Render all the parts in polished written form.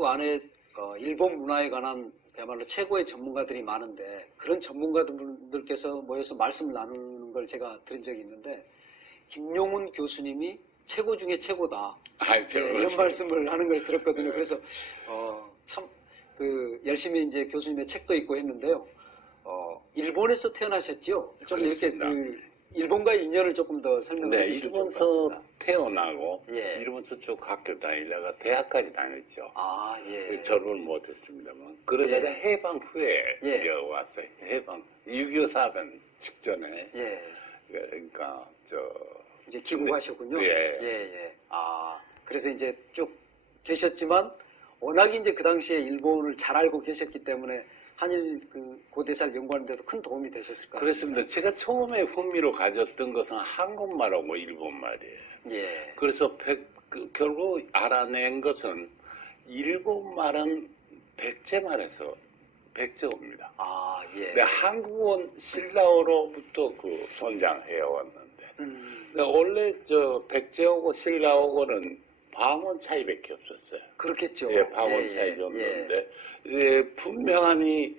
그 안에 일본 문화에 관한 그야말로 최고의 전문가들이 많은데 그런 전문가들께서 모여서 말씀을 나누는 걸 제가 들은 적이 있는데 김용훈 교수님이 최고 중에 최고다. 이런 말씀을 하는 걸 들었거든요. 그래서 참 열심히 이제 교수님의 책도 읽고 했는데요. 일본에서 태어나셨죠? 좀 그렇습니다. 이렇게 일본과의 인연을 조금 더 설명해 주시면 좋을 것 일본서 같습니다. 태어나고 예. 일본서 쭉 학교 다니다가 대학까지 다녔죠. 아, 예. 졸업을 못했습니다만 그러다가 예. 해방 후에 예. 왔어요. 해방 6.25 사변 직전에. 예. 그러니까 이제 귀국하셨군요. 예. 예. 아, 그래서 이제 쭉 계셨지만 워낙 이제 그 당시에 일본을 잘 알고 계셨기 때문에 한일 고대사를 연구하는데도 큰 도움이 되셨을 것 같습니다. 그렇습니다. 제가 처음에 흥미로 가졌던 것은 한국말하고 일본말이에요. 예. 그래서 결국 알아낸 것은 일본말은 백제말에서 백제어입니다. 아, 예. 근데 한국은 신라어로부터 선장해 왔는데 근데 원래 백제어고 신라어고는 방언 차이밖에 없었어요. 그렇겠죠. 예, 방언 차이 정도인데 분명히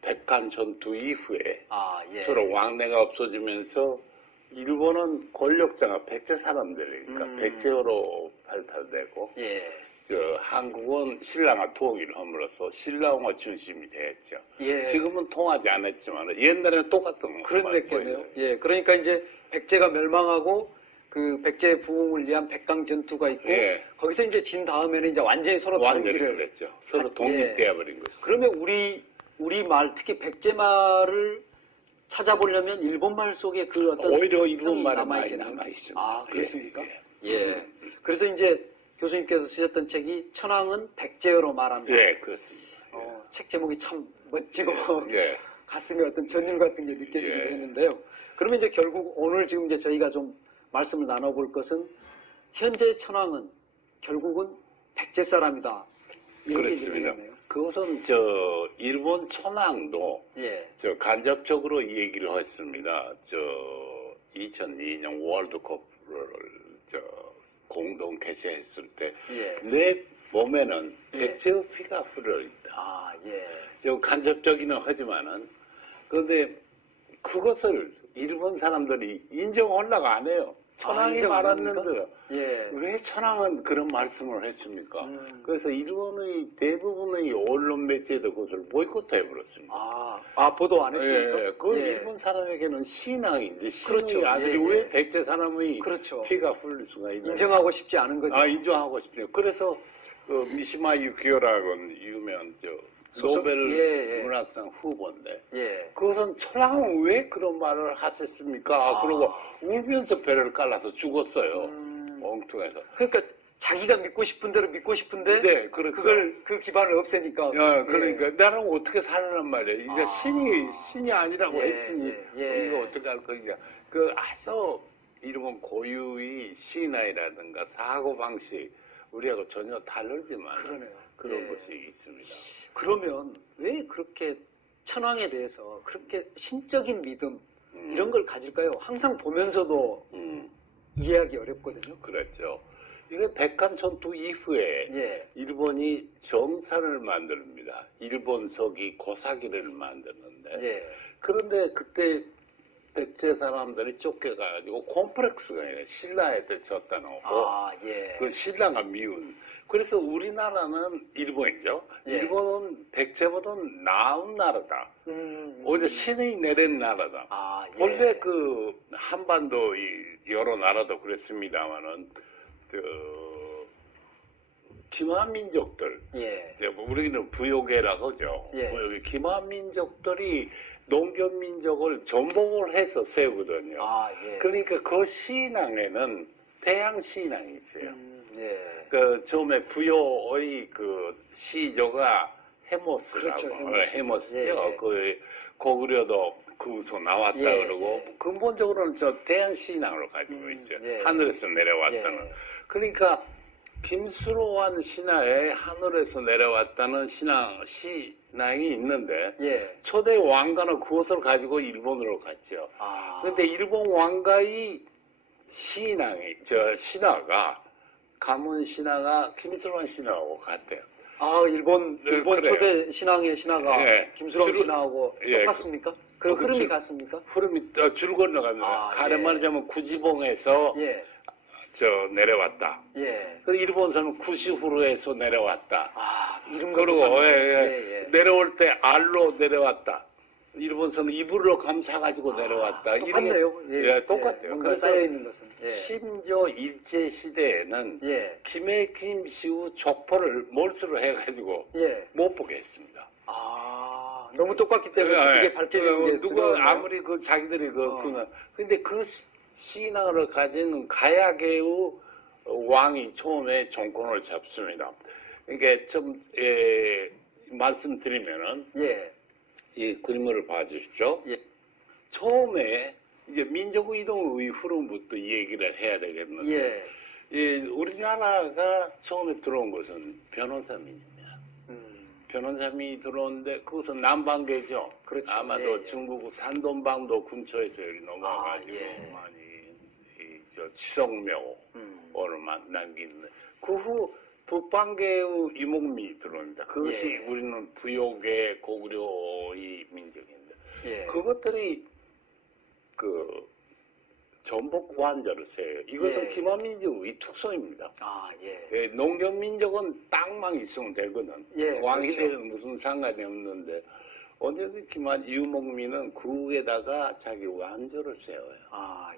백한 전투 이후에 서로 왕래가 없어지면서 일본은 권력자가 백제 사람들이니까 백제어로 발달되고 한국은 신라가 통일을 함으로써 신라어가 중심이 됐죠. 예. 지금은 통하지 않았지만 옛날에는 똑같은 그런 느낌이네요. 예, 그러니까 이제 백제가 멸망하고 백제의 부흥을 위한 백강 전투가 있고 거기서 이제 진 다음에는 이제 완전히 서로 다른 길을 그랬죠. 서로 독립되어 버린 것이죠. 그러면 우리 말 특히 백제 말을 찾아보려면 일본 말 속에 오히려 일본 말이 많이 남아 있습니다. 아, 그렇습니까? 예. 그래서 이제 교수님께서 쓰셨던 책이 천황은 백제어로 말한다. 예, 그렇습니다. 책 제목이 참 멋지고 가슴에 어떤 전율 같은 게 느껴지기도 했는데요. 그러면 이제 결국 오늘 지금 이제 저희가 좀 말씀을 나눠볼 것은 현재 천황은 결국은 백제 사람이다. 이렇게 그렇습니다. 얘기하네요. 그것은 일본 천황도 간접적으로 이 얘기를 했습니다. 2002년 월드컵을 공동 개최했을 때 내 몸에는 백제의 피가 흐르있다. 아, 예. 간접적이긴 하지만은 그런데 그것을 일본 사람들이 인정하려고 안 해요. 천황이 말았는데 왜 천황은 그런 말씀을 했습니까? 그래서 일본의 대부분의 언론 매체도 그것을 보이콧해버렸습니다. 보도 안 했습니까? 일본 사람에게는 신앙인데 신의 아들이 왜 백제 사람의 피가 흘릴 수가 있냐. 인정하고 싶지 않은 거죠. 인정하고 싶네요. 그래서 미시마 유키오라고는 유명한 노벨 문학상 후보인데 그것은 천황은 왜 그런 말을 하셨습니까? 그러고 울면서 배를 깔아서 죽었어요. 엉뚱해서. 그러니까 자기가 믿고 싶은 대로 믿고 싶은데 그걸 그 기반을 없애니까. 그러니까 나는 어떻게 살아란 말이야. 이제 신이 아니라고 했으니 이거 어떻게 할 거냐. 아주 일본 고유의 신화라든가 사고방식 우리하고 전혀 다르지만 그런 것이 있습니다. 그러면 왜 그렇게 천황에 대해서 그렇게 신적인 믿음 이런 걸 가질까요? 항상 보면서도 이해하기 어렵거든요. 그렇죠. 이게 백한 전투 이후에 일본이 정사를 만듭니다. 일본서기 고사기를 만드는데 그런데 그때 백제 사람들이 쫓겨가지고 콤플렉스가 있어요. 신라한테 졌다 놓고 그 신라가 미운. 그래서 우리나라는 일본이죠. 일본은 백제보다 나은 나라다. 오히려 신이 내린 나라다. 원래 한반도 여러 나라도 그랬습니다만은 기마민족들, 우리는 부요계라고 하죠. 기마민족들이 농경민족을 전복을 해서 세우거든요. 그러니까 그 신앙에는 태양 신앙이 있어요. 처음에 부요의 시조가 헤모스라고 헤모스죠. 고구려도 거기서 나왔다 그러고 근본적으로는 대한 신앙을 가지고 있어요. 하늘에서 내려왔다는. 그러니까 김수로한 신화에 하늘에서 내려왔다는 신앙이 있는데 초대 왕가는 그것을 가지고 일본으로 갔죠. 그런데 일본 왕가의 신화가 가문 신화가 김수란 신화하고 같아요. 아, 일본 그래요. 초대 신앙의 신화가 예. 김수랑 신화하고 예. 똑같습니까? 그 흐름이 줄- 같습니까? 흐름이 줄 건너갑니다. 가령 예. 말하자면 구지봉에서 예. 내려왔다. 예. 그 일본서는 구시후루에서 내려왔다. 아, 이름 그리고 예. 내려올 때 알로 내려왔다. 일본서는 이불로 감싸가지고 내려왔다. 똑같네요. 예, 똑같아요. 뭔가 그래서 쌓여 있는 것은. 예. 심지어 일제 시대에는 예. 김해김시우 족보를 몰수를 해가지고 예. 못 보게 했습니다. 아, 너무 똑같기 때문에 그게 밝혀지는 게 누가 두려워요. 아무리 자기들이 근데 그 신앙을 가진 가야계의 왕이 처음에 정권을 잡습니다. 그러니까 좀 말씀드리면은 예. 이 그림을 봐주십시오. 예. 처음에 이제 민족 이동의 흐름부터 얘기를 해야 되겠는데 예. 우리나라가 처음에 들어온 것은 변호사민입니다. 변호사민이 들어오는데 그것은 남방계죠. 그렇죠. 아마도 예. 중국 산돈방도 근처에서 여기 넘어가가지고 많이 지성묘를 남기는데 그 후 북방계의 유목민이 들어옵니다. 그것이 우리는 부욕의 고구려의 민족인데 그것들이 전복 관절을 세요. 이것은 기만민족의 특성입니다. 아, 농경민족은 땅만 있으면 되거든. 왕이 그렇죠. 되는 무슨 상관이 없는데 어쨌든 기만 유목민은 그 위에다가 자기 관절을 세워요. 아,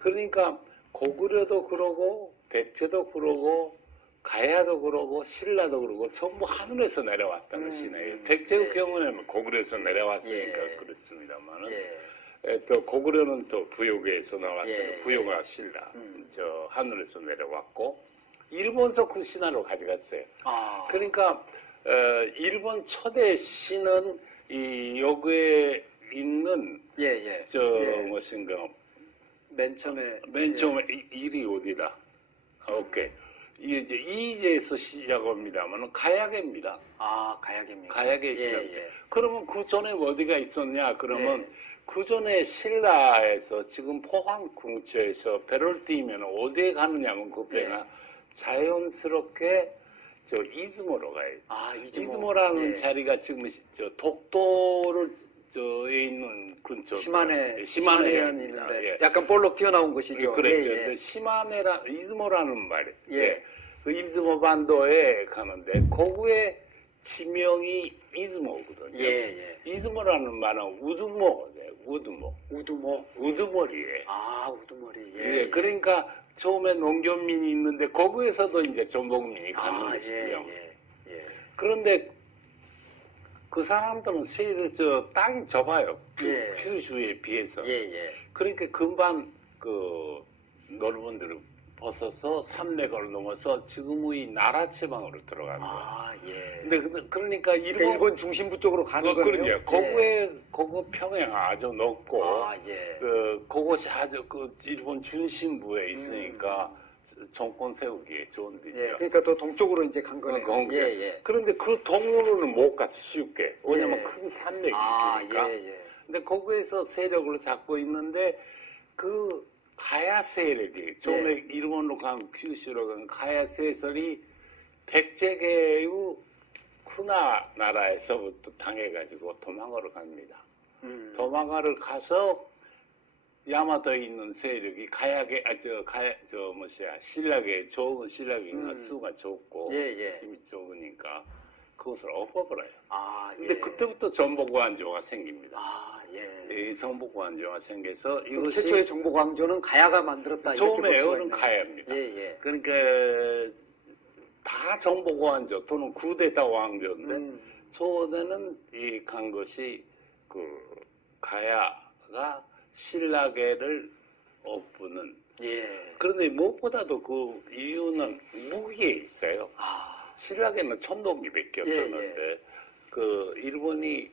그러니까 고구려도 그러고 백제도 그러고 가야도 그러고 신라도 그러고 전부 하늘에서 내려왔다는 신화예요. 백제의 경우는 고구려에서 내려왔으니까 그렇습니다만은 또 고구려는 또 부요에서 나왔어요. 부요가 신라 하늘에서 내려왔고 일본서 그 신화로 가져갔어요. 그러니까 일본 초대 신은 이 여기에 있는 무엇인가 맨 처음에 일이 어디다? 오케이. 이게 이제 이제에서 시작합니다만 가야계입니다. 아, 가야계입니다. 가야계 시작. 그러면 그 전에 어디가 있었냐? 그러면 그 전에 신라에서 지금 포항 근처에서 배를 띄면 어디에 가느냐면 그 배가 자연스럽게 이즈모로 가요. 아, 이즈모라는 자리가 지금 독도를 있는 근처 시마네에 있는데 약간 볼록 튀어나온 곳이죠. 그렇죠. 이즈모라는 말이에요. 그 이즈모 반도에 가는데 거기에 지명이 이즈모거든요. 이즈모라는 말은 우두머리예요. 아, 우두머리. 그러니까 처음에 농경민이 있는데 거기에서도 이제 전복민이 가는 것이죠. 그런데 그 사람들은 땅이 좁아요. 규슈에 비해서. 그러니까 금방 넓은데를 벗어서 산맥을 넘어서 지금의 나라 지방으로 들어가는 거예요. 근데 그러니까 일본 중심부 쪽으로 가는 거예요. 그러니까 거기 평양 아주 높고 그것이 아주 일본 중심부에 있으니까 정권 세우기에 좋은 데죠. 그러니까 더 동쪽으로 이제 간 거네요. 그런데 그 동로로는 못 가서 쉽게. 왜냐면 큰 산맥이 있으니까. 근데 거기에서 세력을 잡고 있는데 그 가야 세력이 처음에 일본으로 간 규슈로 간 가야 세력이 백제계의 쿠나 나라에서부터 당해가지고 도망하러 갑니다. 도망하러 가서 야마도에 있는 세력이 가야계, 신라계, 좋은 신라계가 수가 좋고, 힘이 좋으니까, 그것을 엎어버려요. 근데 그때부터 전복왕조가 생깁니다. 이 전복왕조가 생겨서, 이것이. 최초의 전복왕조는 가야가 만들었다. 처음에는 가야입니다. 그러니까, 다 전복왕조 또는 구데타 왕조인데, 초대는 간 것이, 가야가 신라계를 엎는. 그런데 무엇보다도 그 이유는 무기에 있어요. 신라계는 천동기밖에 없었는데 일본이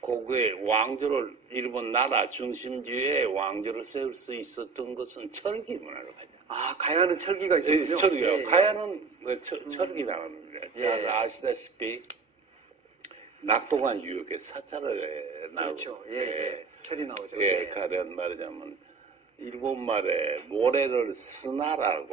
고구의 왕조를 일본 나라 중심지에 왕조를 세울 수 있었던 것은 철기 문화로 가죠. 가야는 철기가 있었군요. 철기요. 가야는 철기 나옵니다. 잘 아시다시피 낙동강 유역에 사찰을 나오고. 그렇죠. 철이 나오죠. 가령 말하자면 일본말에 모래를 스나라고